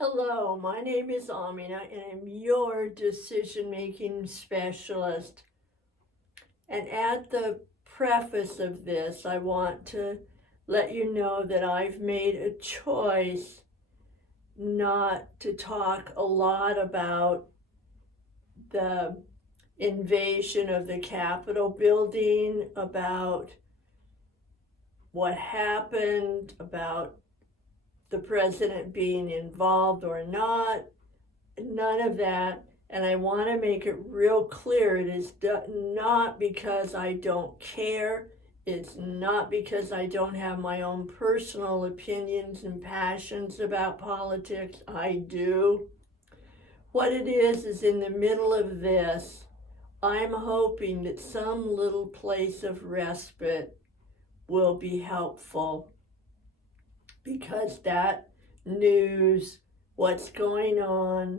Hello, my name is Amina and I'm your decision-making specialist. And at the preface of this, I want to let you know that I've made a choice not to talk a lot about the invasion of the Capitol building, about what happened, about the president being involved or not. None of that. And I want to make it real clear, it is not because I don't care. It's not because I don't have my own personal opinions and passions about politics. I do. What it is in the middle of this, I'm hoping that some little place of respite will be helpful, because that news, what's going on,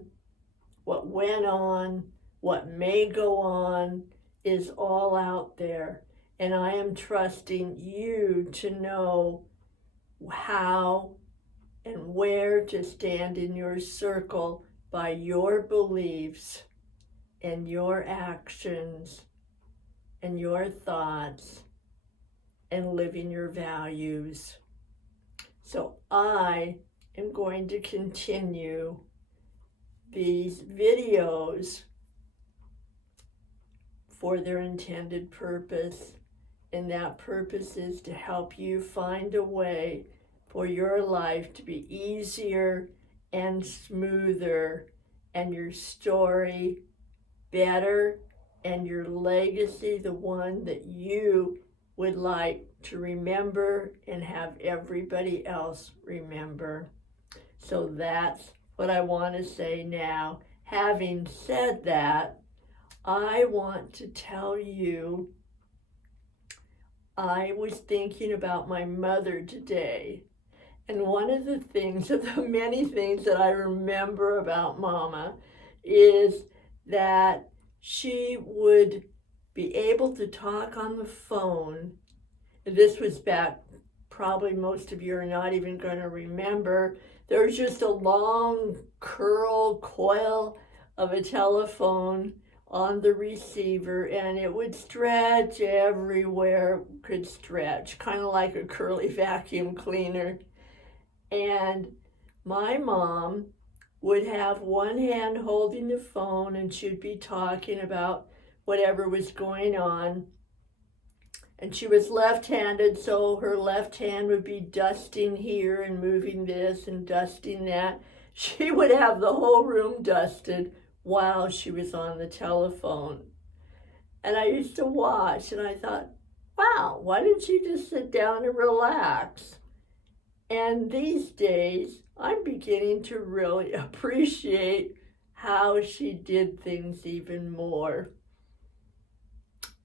what went on, what may go on, is all out there. And I am trusting you to know how and where to stand in your circle by your beliefs and your actions and your thoughts and living your values. So I am going to continue these videos for their intended purpose, and that purpose is to help you find a way for your life to be easier and smoother, and your story better, and your legacy the one that you would like to remember and have everybody else remember. So that's what I want to say now. Having said that, I want to tell you, I was thinking about my mother today. And one of the things, of the many things that I remember about Mama, is that she would be able to talk on the phone. This was back, probably most of you are not even going to remember. There was just a long coil of a telephone on the receiver, and it would stretch everywhere it could stretch, kind of like a curly vacuum cleaner. And my mom would have one hand holding the phone, and she'd be talking about whatever was going on. And she was left-handed, so her left hand would be dusting here and moving this and dusting that. She would have the whole room dusted while she was on the telephone. And I used to watch, and I thought, wow, why didn't she just sit down and relax? And these days, I'm beginning to really appreciate how she did things even more.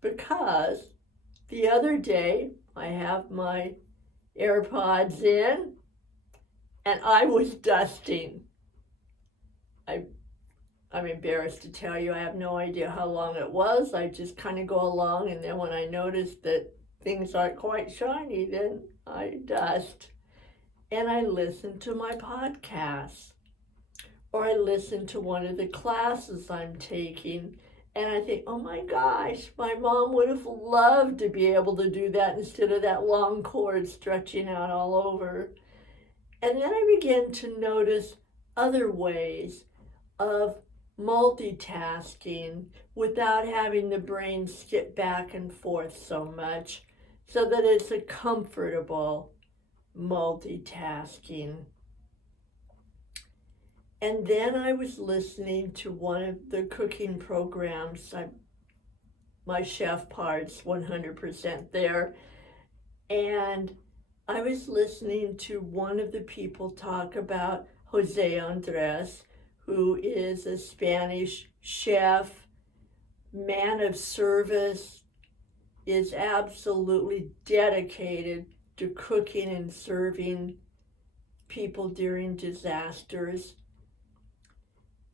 Because the other day, I have my AirPods in, and I was dusting. I'm embarrassed to tell you, I have no idea how long it was. I just kind of go along, and then when I notice that things aren't quite shiny, then I dust. And I listen to my podcasts, or I listen to one of the classes I'm taking, and I think, oh my gosh, my mom would have loved to be able to do that instead of that long cord stretching out all over. And then I began to notice other ways of multitasking without having the brain skip back and forth so much, so that it's a comfortable multitasking. And then I was listening to one of the cooking programs. My chef part's 100% there. And I was listening to one of the people talk about Jose Andres, who is a Spanish chef, man of service, is absolutely dedicated to cooking and serving people during disasters.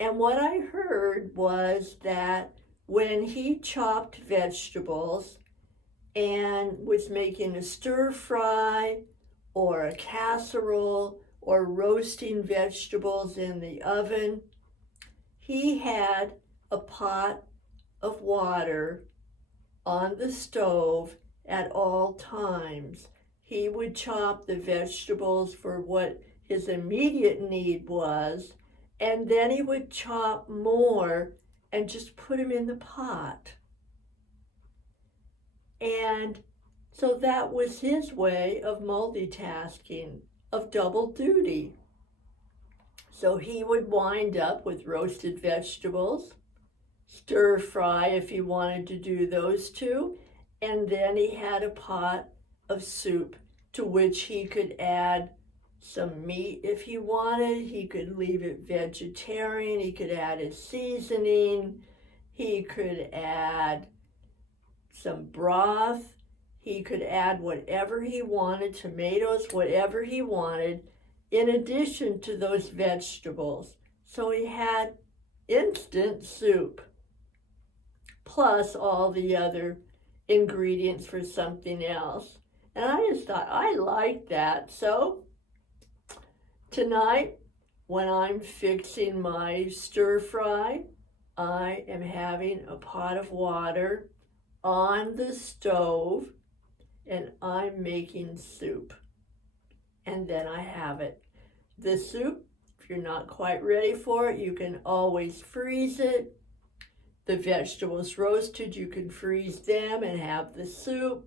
And what I heard was that when he chopped vegetables and was making a stir fry or a casserole or roasting vegetables in the oven, he had a pot of water on the stove at all times. He would chop the vegetables for what his immediate need was, and then he would chop more and just put them in the pot. And so that was his way of multitasking, of double duty. So he would wind up with roasted vegetables, stir fry if he wanted to do those two, and then he had a pot of soup to which he could add some meat if he wanted. He could leave it vegetarian. He could add his seasoning. He could add some broth. He could add whatever he wanted, tomatoes, whatever he wanted, in addition to those vegetables. So he had instant soup, plus all the other ingredients for something else. And I just thought, I liked that. So tonight, when I'm fixing my stir fry, I am having a pot of water on the stove, and I'm making soup. And then I have it. The soup, if you're not quite ready for it, you can always freeze it. The vegetables roasted, you can freeze them and have the soup.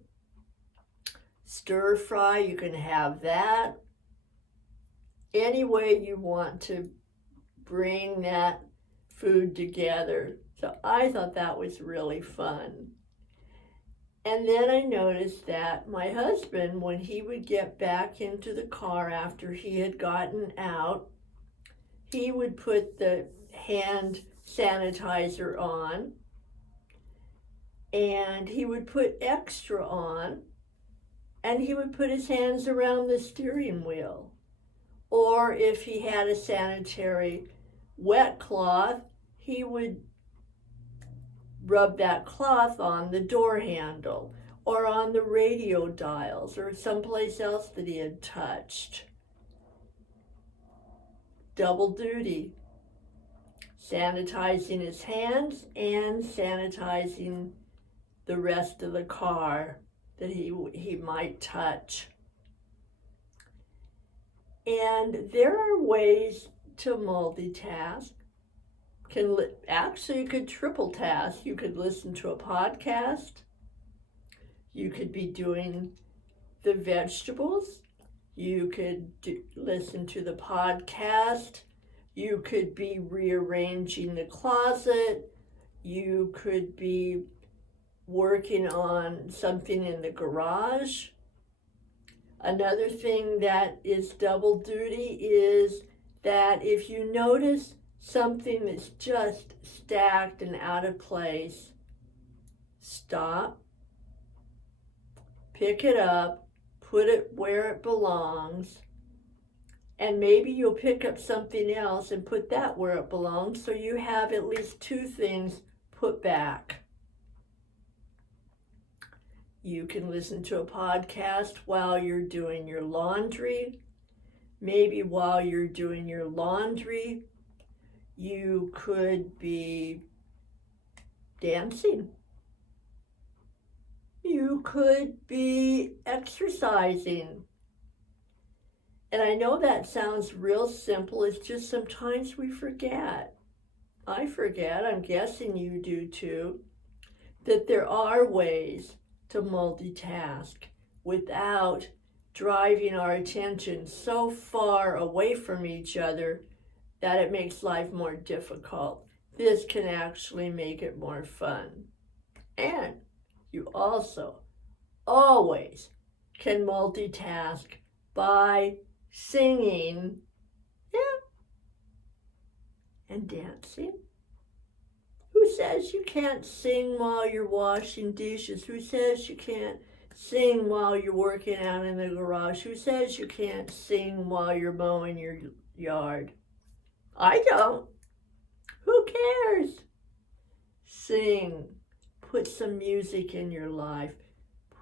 Stir fry, you can have that. Any way you want to bring that food together. So I thought that was really fun. And then I noticed that my husband, when he would get back into the car after he had gotten out, he would put the hand sanitizer on, and he would put extra on, and he would put his hands around the steering wheel. Or if he had a sanitary wet cloth, he would rub that cloth on the door handle or on the radio dials or someplace else that he had touched. Double duty. Sanitizing his hands and sanitizing the rest of the car that he might touch. And there are ways to multitask. Actually, you could triple task. You could listen to a podcast. You could be doing the vegetables. You could listen to the podcast. You could be rearranging the closet. You could be working on something in the garage. Another thing that is double duty is that if you notice something that's just stacked and out of place, stop, pick it up, put it where it belongs, and maybe you'll pick up something else and put that where it belongs, so you have at least two things put back. You can listen to a podcast while you're doing your laundry. Maybe while you're doing your laundry, you could be dancing. You could be exercising. And I know that sounds real simple. It's just sometimes we forget. I forget, I'm guessing you do too, that there are ways to multitask without driving our attention so far away from each other that it makes life more difficult. This can actually make it more fun. And you also always can multitask by singing, and dancing. Who says you can't sing while you're washing dishes? Who says you can't sing while you're working out in the garage? Who says you can't sing while you're mowing your yard? I don't. Who cares? Sing. Put some music in your life.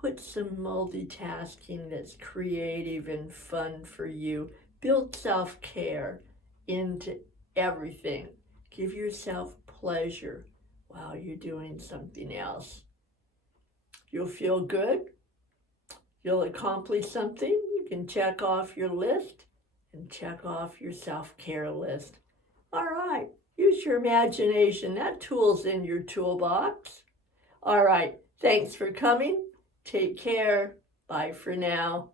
Put some multitasking that's creative and fun for you. Build self-care into everything. Give yourself pleasure while you're doing something else. You'll feel good. You'll accomplish something. You can check off your list and check off your self-care list. All right, use your imagination. That tool's in your toolbox. All right, thanks for coming. Take care. Bye for now.